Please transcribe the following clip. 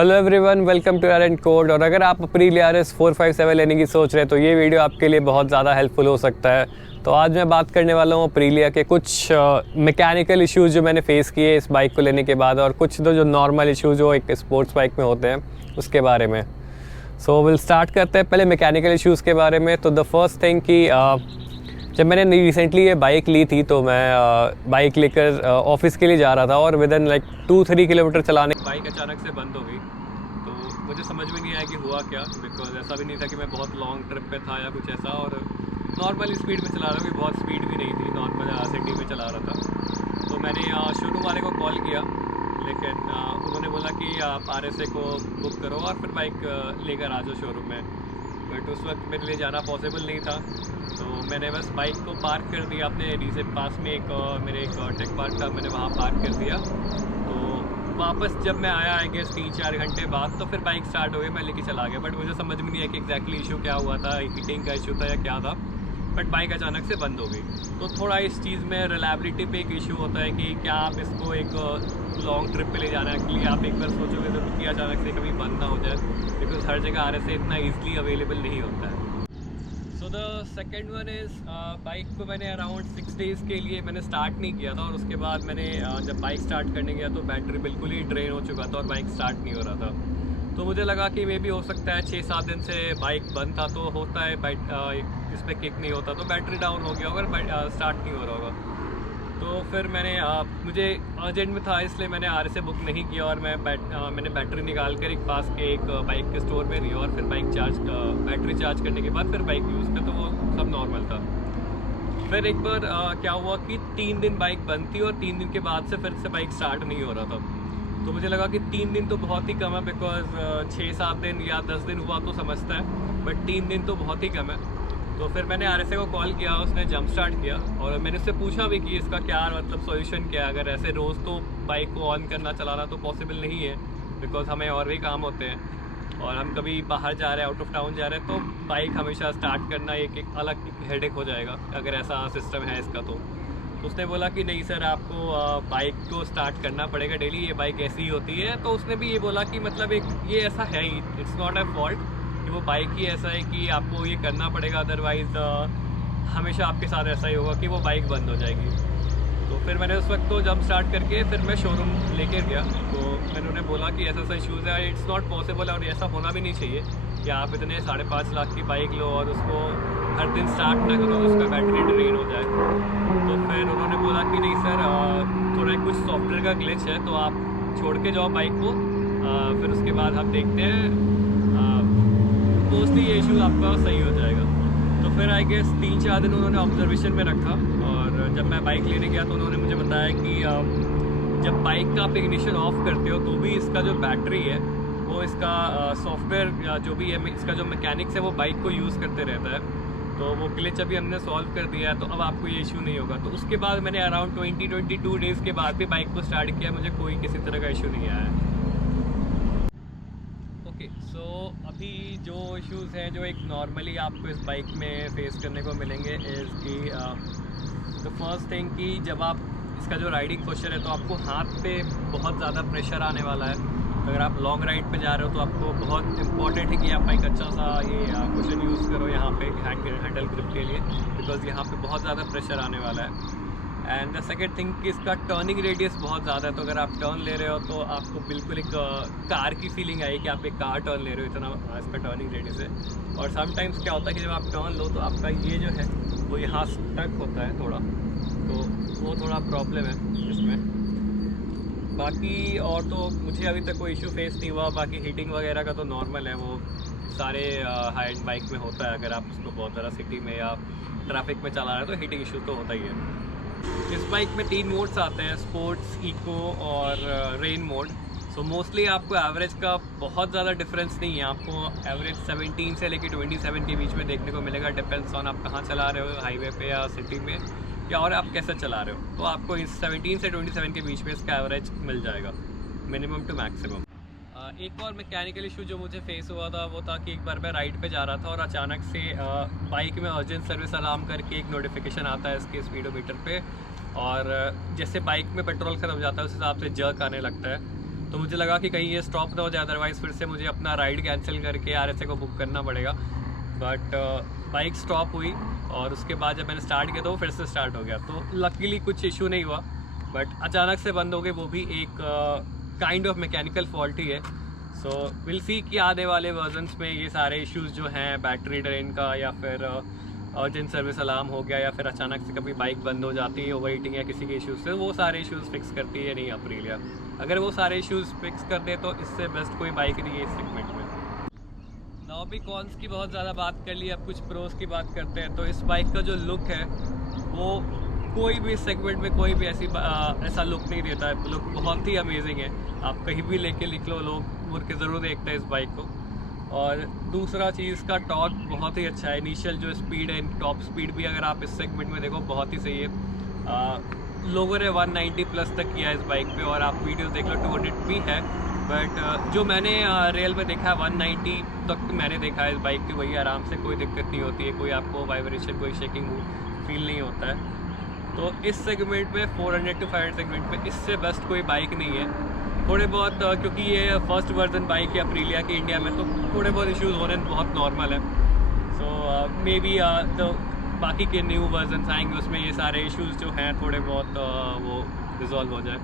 Hello everyone, welcome to R and code. और अगर आप अप्रीलिया RS 457 लेने की सोच रहे हैं तो ये वीडियो आपके लिए बहुत ज़्यादा हेल्पफुल हो सकता है। तो आज मैं बात करने वाला हूँ अप्रीलिया के कुछ मैकेनिकल इश्यूज़ जो मैंने फेस किए इस बाइक को लेने के बाद, और कुछ तो जो नॉर्मल इश्यूज़ जो एक स्पोर्ट्स बाइक में होते हैं उसके बारे में। सो विल स्टार्ट करते हैं पहले मैकेनिकल इश्यूज़ के बारे में। तो द फर्स्ट थिंग कि जब मैंने रिसेंटली ये बाइक ली थी तो मैं बाइक लेकर ऑफिस के लिए जा रहा था, और विद इन लाइक 2-3 किलोमीटर चलाने बाइक अचानक से बंद हो गई। तो मुझे समझ में नहीं आया कि हुआ क्या, बिकॉज ऐसा भी नहीं था कि मैं बहुत लॉन्ग ट्रिप पे था या कुछ ऐसा, और नॉर्मल स्पीड में चला रहा था, बहुत स्पीड भी नहीं थी, नॉर्मल सिटी में चला रहा था। तो मैंने शोरूम वाले को कॉल किया, लेकिन उन्होंने बोला कि आप RSA को बुक करो और फिर बाइक लेकर आ जाओ शोरूम में। बट उस वक्त मेरे लिए जाना पॉसिबल नहीं था, तो मैंने बस बाइक को पार्क कर दिया अपने डीजे पास में। मेरे एक टेक पार्क था, मैंने वहाँ पार्क कर दिया। तो वापस जब मैं आया आई गेस 3-4 घंटे बाद, तो फिर बाइक स्टार्ट हो गई, मैं लेके चला गया। बट मुझे समझ में नहीं आया कि एग्जैक्टली इशू क्या हुआ था, हीटिंग का इशू था या क्या था, बट बाइक अचानक से बंद हो गई। तो थोड़ा इस चीज़ में रिलायबिलिटी पे एक इशू होता है कि क्या आप इसको एक लॉन्ग ट्रिप पे ले जाने के लिए आप एक बार सोचोगे ज़रूर कि अचानक से कभी बंद ना हो जाए, बिकॉज हर जगह RSA इतना ईजिली अवेलेबल नहीं होता है। So the second one is, bike को मैंने अराउंड 6 डेज़ के लिए मैंने स्टार्ट नहीं किया था, और उसके बाद मैंने जब बाइक स्टार्ट करने गया तो बैटरी बिल्कुल ही ड्रेन हो चुका था और बाइक स्टार्ट नहीं हो रहा था। तो मुझे लगा कि मे भी हो सकता है 6-7 दिन से बाइक बंद था, तो होता है बाइक इस पर किक नहीं होता, तो बैटरी डाउन हो गया होगा, स्टार्ट नहीं हो रहा होगा। तो फिर मुझे अर्जेंट में था, इसलिए मैंने RSA बुक नहीं किया, और मैंने बैटरी निकाल कर एक पास के एक बाइक के स्टोर में दी, और फिर बैटरी चार्ज करने के बाद फिर बाइक यूज़ किया, तो वो सब नॉर्मल था। फिर एक बार क्या हुआ कि 3 दिन बाइक बंद थी, और 3 दिन के बाद से फिर से बाइक स्टार्ट नहीं हो रहा था। तो मुझे लगा कि 3 दिन तो बहुत ही कम है, बिकॉज 6-7 दिन या 10 दिन हुआ तो समझता है, बट 3 दिन तो बहुत ही कम है। तो फिर मैंने RSA को कॉल किया, उसने जंप स्टार्ट किया, और मैंने उससे पूछा भी कि इसका क्या मतलब सॉल्यूशन क्या है। अगर ऐसे रोज़ तो बाइक को ऑन करना चलाना तो पॉसिबल नहीं है, बिकॉज हमें और भी काम होते हैं, और हम कभी बाहर जा रहे हैं, आउट ऑफ टाउन जा रहे हैं, तो बाइक हमेशा स्टार्ट करना एक अलग हेडेक हो जाएगा अगर ऐसा सिस्टम है इसका। तो उसने बोला कि नहीं सर, आपको बाइक को स्टार्ट करना पड़ेगा डेली, ये बाइक ऐसी ही होती है। तो उसने भी ये बोला कि मतलब ये ऐसा है ही, इट्स नॉट अ फॉल्ट, कि वो बाइक ही ऐसा है कि आपको ये करना पड़ेगा, अदरवाइज़ हमेशा आपके साथ ऐसा ही होगा कि वो बाइक बंद हो जाएगी। तो फिर मैंने उस वक्त तो जंप स्टार्ट करके फिर मैं शोरूम लेकर गया, तो मैंने उन्हें बोला कि ऐसा ऐसा इशूज़ है, इट्स नॉट पॉसिबल, और ऐसा होना भी नहीं चाहिए कि आप इतने 5.5 लाख की बाइक लो और उसको हर दिन स्टार्ट ना करो तो उसका बैटरी ड्रेन हो जाए। तो फिर उन्होंने बोला कि नहीं सर, थोड़ा कुछ सॉफ्टवेयर का ग्लिच है, तो आप छोड़ के जाओ बाइक को, फिर उसके बाद हम देखते हैं, मोस्टली ये इशू आपका सही हो जाएगा। तो फिर आई गेस 3-4 दिन उन्होंने ऑब्जर्वेशन में रखा, और जब मैं बाइक लेने गया तो उन्होंने मुझे बताया कि जब बाइक का आप इग्निशन ऑफ करते हो तो भी इसका जो बैटरी है वो इसका सॉफ्टवेयर जो भी है, इसका जो मैकेनिक्स है वो बाइक को यूज़ करते रहता है। तो वो ग्लिच अभी हमने सॉल्व कर दिया है, तो अब आपको ये इशू नहीं होगा। तो उसके बाद मैंने अराउंड 22 डेज़ के बाद भी बाइक को स्टार्ट किया, मुझे कोई किसी तरह का इशू नहीं आया है। सो अभी जो इश्यूज़ हैं जो एक नॉर्मली आपको इस बाइक में फेस करने को मिलेंगे इज़ कि द फर्स्ट थिंग कि जब आप इसका जो राइडिंग पोस्चर है तो आपको हाथ पे बहुत ज़्यादा प्रेशर आने वाला है। अगर आप लॉन्ग राइड पे जा रहे हो तो आपको बहुत इंपॉर्टेंट है कि आप एक अच्छा सा ये कुशन यूज़ करो यहाँ पे हैंडल ग्रिप के लिए, बिकॉज यहाँ पे बहुत ज़्यादा प्रेशर आने वाला है। एंड द सेकेंड थिंग कि इसका टर्निंग रेडियस बहुत ज़्यादा है, तो अगर आप टर्न ले रहे हो तो आपको बिल्कुल एक कार की फीलिंग आई कि आप एक कार टर्न ले रहे हो, इतना इसका टर्निंग रेडियस है। और समटाइम्स क्या होता है कि जब आप टर्न लो तो आपका ये जो है वो यहाँ स्टक होता है थोड़ा, तो वो थोड़ा प्रॉब्लम है इसमें। बाकी और तो मुझे अभी तक कोई इशू फेस नहीं हुआ। बाकी हीटिंग वगैरह का तो नॉर्मल है, वो सारे हाई एंड बाइक में होता है। अगर आप उसको बहुत ज़्यादा सिटी में या ट्रैफिक में चला रहे हो तो हीटिंग इशू तो होता ही है। इस बाइक में 3 मोड्स आते हैं, स्पोर्ट्स, इको और रेन मोड। सो मोस्टली आपको एवरेज का बहुत ज़्यादा डिफरेंस नहीं है, आपको एवरेज 17 से लेकर 27 के बीच में देखने को मिलेगा। डिपेंड्स ऑन आप कहाँ चला रहे हो, हाईवे पे या सिटी में, या और आप कैसे चला रहे हो। तो आपको इस 17 से 27 के बीच में इसका एवरेज मिल जाएगा, मिनिमम टू मैक्सिमम। एक और मैकेनिकल इशू जो मुझे फेस हुआ था वो था कि एक बार मैं राइड पे जा रहा था, और अचानक से बाइक में अर्जेंट सर्विस अलार्म करके एक नोटिफिकेशन आता है इसके स्पीडोमीटर पे, और जैसे बाइक में पेट्रोल ख़त्म हो जाता है उस हिसाब से जर्क आने लगता है। तो मुझे लगा कि कहीं ये स्टॉप ना हो जाए, अदरवाइज़ फिर से मुझे अपना राइड कैंसिल करके RSA को बुक करना पड़ेगा। बट बाइक स्टॉप हुई और उसके बाद जब मैंने स्टार्ट किया तो वो फिर से स्टार्ट हो गया। तो लकीली कुछ इशू नहीं हुआ, बट अचानक से बंद हो गए, वो भी एक काइंड ऑफ मैकेनिकल फॉल्ट ही है। सो विल सी कि आने वाले वर्जन्स में ये सारे इश्यूज़ जो हैं बैटरी ड्रेन का या फिर अर्जेंट सर्विस अलार्म हो गया या फिर अचानक से कभी बाइक बंद हो जाती है ओवर हीटिंग या किसी के इश्यूज़ से, वो सारे इश्यूज़ फिक्स करती है नहीं अप्रीलिया। अगर वो सारे इश्यूज़ फिक्स कर दे तो इससे बेस्ट कोई बाइक नहीं है इस सेगमेंट में। नाउ भी कॉन्स की बहुत ज़्यादा बात कर ली, अब कुछ प्रोस की बात करते हैं। तो इस बाइक का जो लुक है वो कोई भी सेगमेंट में कोई भी ऐसा लुक नहीं देता है। लुक बहुत ही अमेजिंग है, आप कहीं भी लेके निकलो लोग मुड़ के ज़रूर देखते हैं इस बाइक को। और दूसरा चीज़ का टॉर्क बहुत ही अच्छा है, इनिशियल जो स्पीड है, टॉप स्पीड भी अगर आप इस सेगमेंट में देखो बहुत ही सही है। लोगों ने 190 प्लस तक किया इस बाइक पे और आप वीडियो देख लो 200 भी है, बट जो मैंने रियल में देखा 190 तक मैंने देखा है इस बाइक की, वही आराम से कोई दिक्कत नहीं होती है, कोई आपको वाइब्रेशन कोई शेकिंग फील नहीं होता है। तो इस सेगमेंट में 400 to 500 सेगमेंट में इससे बेस्ट कोई बाइक नहीं है। थोड़े बहुत क्योंकि ये फर्स्ट वर्जन बाइक है अप्रीलिया की इंडिया में, तो थोड़े बहुत इश्यूज़ होने बहुत नॉर्मल है। सो मे बी तो बाकी के न्यू वर्जन आएंगे उसमें ये सारे इश्यूज़ जो हैं थोड़े बहुत वो रिजॉल्व हो जाए।